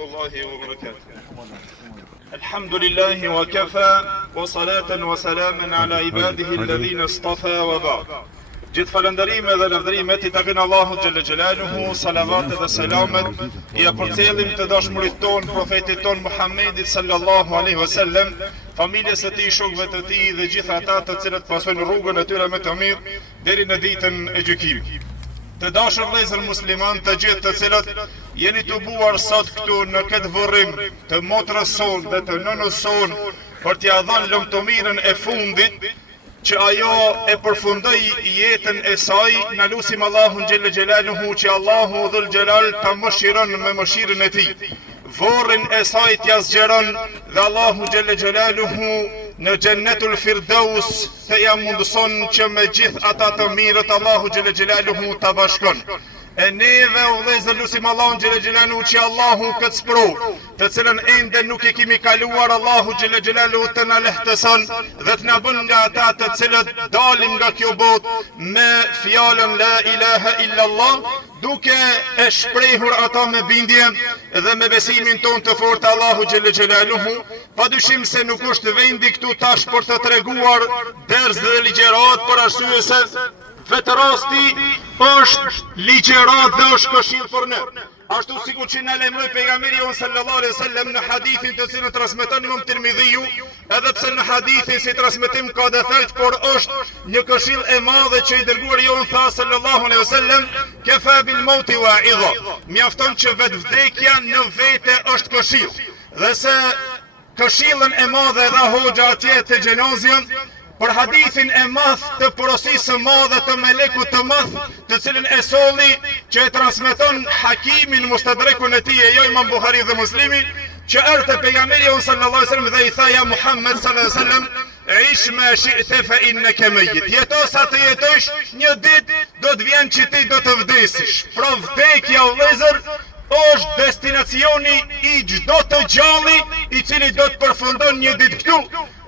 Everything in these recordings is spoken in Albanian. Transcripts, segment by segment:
الله وبركاته. الحمد لله وكفى وصلاة وسلاما على عباده الذين اصطفى وبعد. Gjithë falëndërime dhe lavdërimet I takojnë Allahut xhalla xhelaluhu, salavatet dhe selamet I përcjellim të dashurit ton, profetit ton Muhammedit sallallahu alaihi wasallam, familjes së tij, shokëve të tij dhe gjithë ata të cilët pasojnë rrugën e tyre me të mirë deri në ditën e gjykimit. Të dashur vëllezër musliman, të gjithë të cilët jeni të buar sot këtu në këtë vërrim të motrës son dhe të nënës son për t'ia dhënë lumtumirën e fundit që ajo e përfundoi jetën e saj, na lutim Allahun xhelle xhelaluhu që Allahu dhul xhelal ta mëshiron me mëshirën e tij. Vorrin e saj t'ia zgjeron dhe Allahu xhelle xhelaluhu në Jannatul Firdaus të ja mundëson që me gjithë ata të mirët Allahu xhelle xhelaluhu ta bashkon. E neve o vëllezër lutim Allahun xhelle xhelaluhu që Allahu këtë sprovë, të cilën ende nuk I kemi kaluar, Allahu xhelle xhelaluhu të na lehtëson dhe të na bën nga ata të cilët dalim nga kjo botë me fjalën la ilaha illa Allah, duke e shprehur ata me bindje dhe me besimin ton të fortë Allahu xhelle xhelaluhu. Padyshim se nuk është vendi këtu tash për të treguar ders dhe ligjerat, për arsye se vetë rasti është ligjerat dhe është këshill për ne. Ashtu sikur që na lajmëroi pejgamberi sallallahu alaihi wasallam në hadithin të cilin transmeton Imam Tirmidhiu, edhe pse në hadithin si transmetim ka defekt, por është një këshill e madhe që I dërguari jon tha sallallahu alaihi wasallam, kafa bil mauti wa'idha. Mjafton që vetë vdekja në vete është këshill. Dhe se këshillën e madhe dha hoxha atje te xhenozia për hadithin e madh të porosisë së madhe të melekut të madh, të cilin e solli që e transmeton Hakimin Mustadrekun e tij, jo Imam Buhari dhe Muslimi, që erdhi pejgamberi sallallahu alaihi wasallam dhe I tha ja Muhammed sallallahu alaihi wasallam, ish ma shi'ta fa innaka mayyit. Jeto sa të jetosh, një ditë do të vjen që ti do të vdesish. Pra vdekja o vëllezër është destinacioni I çdo të gjalli I cili do të përfundon një ditë këtu.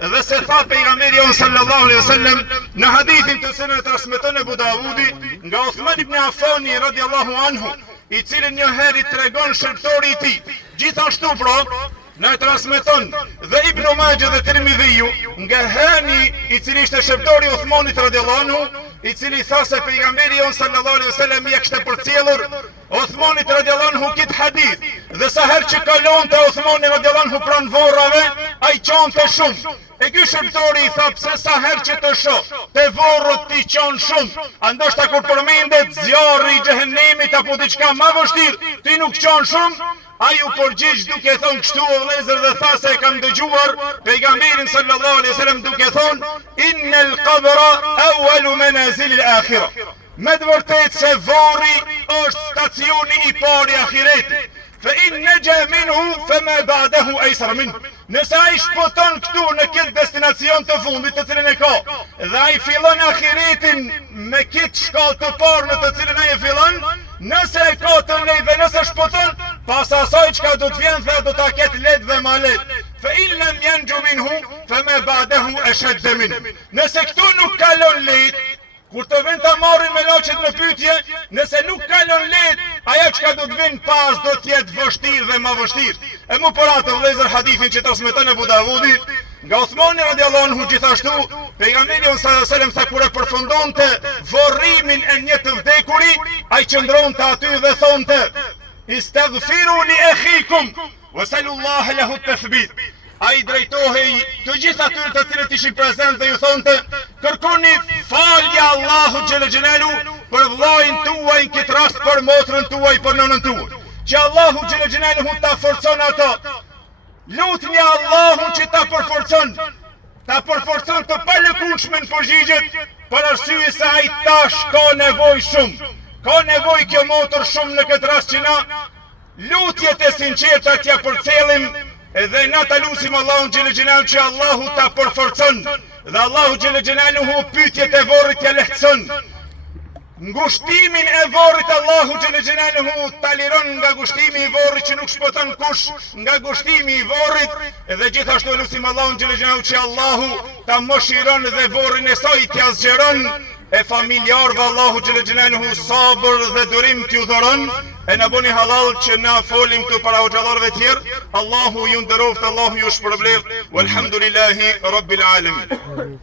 Dhe se tha pejgamberi sallallahu alaihi wasallam në hadithin të cilin e transmeton Abu Davudi nga Uthman ibn Affan radhiyallahu anhu, I cili një herë I tregon shërtori I tij. Gjithashtu pra na transmeton dhe Ibn Majah dhe Tirmidhiu nga Hani I cili ishte shërtori I Uthmanit radhiyallahu anhu, I cili tha se pejgamberi sallallahu alaihi wasallam I kishte përcjellur Uthmanit radhiyallahu anhu këtë hadith, dhe sa herë që kalonte Uthmani radhiyallahu anhu pranë vorrave, ai qonte shumë. E ky shërtori I tha, pse sa herë që të shoh te vorrët ti qon shumë, ndoshta kur përmendet zjarri I xhehenemit apo diçka më vështirë, ti nuk qon shumë. Ai u përgjigj duke thonë kështu o vëllezër, dhe tha se e kam dëgjuar pejgamberin sallallahu alaihi wasallam duke thonë, innal qabra awwalu manazil al-akhirah. Me të vërtetë se varri është stacioni I parë I ahiretit. Fa in naja minhu fama ba'dahu aysar minhu. Nëse ai shpoton këtu në këtë destinacion të fundit të cilin e ka, dhe ai fillon ahiretin me këtë shkallë të parë në të cilin ai e fillon, nëse e ka të lejtë dhe nëse shpoton, pas asaj çka do të vjen dhe do ta ketë lehtë dhe ma lehtë. Fa in lam yanju minhu fama ba'dahu ashad minhu. Nëse këtu nuk kalon lehtë, kur të vend ta marrin me laçet në pyetje, nëse nuk kalon lehtë, ajo çka do të vjen pas do të jetë vështirë dhe më vështirë. E më për atë vëllezër hadithin që transmeton Abu Davudi nga Uthmani radhiyallahu anhu, gjithashtu pejgamberi sallallahu alaihi wasallam tha kur e përfundonte vorrimin e një të vdekuri, ai qëndronte aty dhe thonte, istaghfiru li akhikum wasallallahu lahu at-tathbit. Ai drejtohej të gjithë atyre të cilët ishin prezent dhe ju thonte, kërkoni falje Allahu xhelle xhelalu për vllajin tuaj, në këtë rast për motrën tuaj, për nënën tuaj, që Allahu xhelle xhelalu ta forcon ata. Lutni Allahun që ta përforcon të palëkundshmen përgjigjet, për arsye se ai tash ka nevojë shumë. Ka nevojë kjo motër shumë në këtë rast që na lutjet e sinqerta t'ia përcellim. Edhe na ta lutim Allahun xhelle xhelalu që Allahu ta përforcon dhe Allahu xhelle xhelalu pyetjet e varrit t'ia lehtëson. Ngushtimin e varrit Allahu xhelle xhelalu ta liron nga ngushtimi I varrit që nuk shpoton kush nga ngushtimi I varrit, dhe gjithashtu lutim Allahun xhelle xhelalu që Allahu ta mëshiron dhe varrin e saj t'ia zgjeron, e familjarëve Allahu xhelle xhelalu sabër dhe durim t'ju dhuron, e na bëni halal që na folim këtu para hoxhallarëve tjerë. Allahu ju nderoft, Allahu ju shpërblet. Walhamdulillahi rabbil alamin.